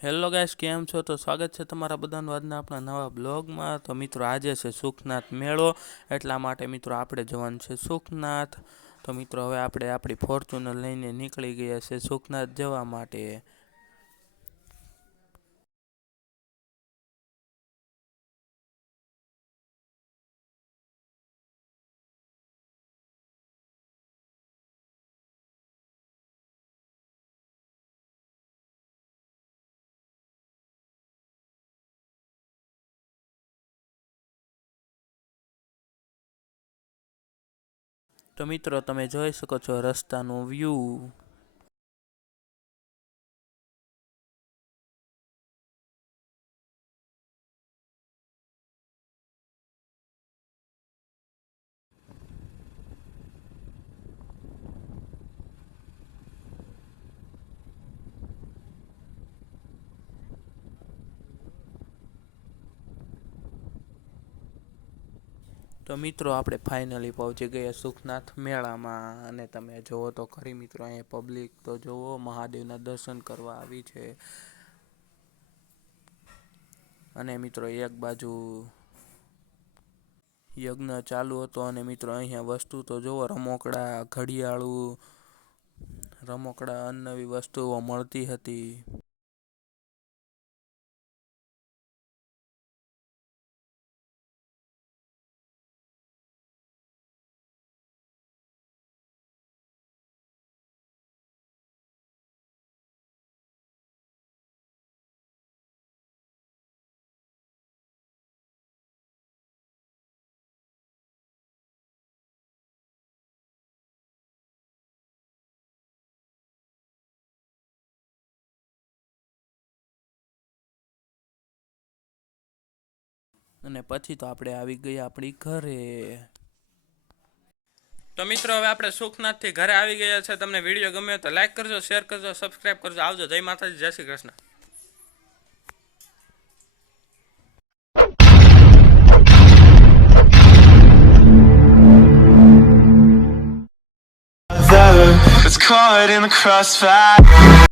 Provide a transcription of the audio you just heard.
Hello guys, કેમ છો? તો સ્વાગત છે તમારા બધાનું આજના આપણા નવા બ્લોગમાં. તો મિત્રો આજે છે સુખનાથ મેળો, એટલા માટે મિત્રો આપણે જવાનું છે સુખનાથ. તો મિત્રો હવે આપણે આપણી ફોર્ચ્યુનર લઈને નીકળી ગયા છે સુખનાથ જવા માટે. તો મિત્રો તમે જોઈ શકો છો રસ્તાનો વ્યૂ. તો મિત્રો આપણે ફાઇનલી પહોંચી ગયા સુખનાથ મેળામાં, અને તમે જુઓ તો ખરી મિત્રો અહીંયા પબ્લિક તો જુઓ મહાદેવના દર્શન કરવા આવી છે. અને મિત્રો એક બાજુ યજ્ઞ ચાલુ હતો, અને મિત્રો અહીંયા વસ્તુ તો જુઓ રમકડા, ઘડિયાળું, રમકડા, અનનવી વસ્તુઓ મળતી હતી. અને પછી તો આપણે આવી ગયા આપણી ઘરે. તો મિત્રો હવે આપણે સુખનાથથી ઘરે આવી ગયા છે. તમને વિડીયો ગમ્યો તો લાઈક કરજો, શેર કરજો, સબસ્ક્રાઈબ કરજો. આવજો. જય માતાજી, જય Shri Krishna. It's caught in the crossfire.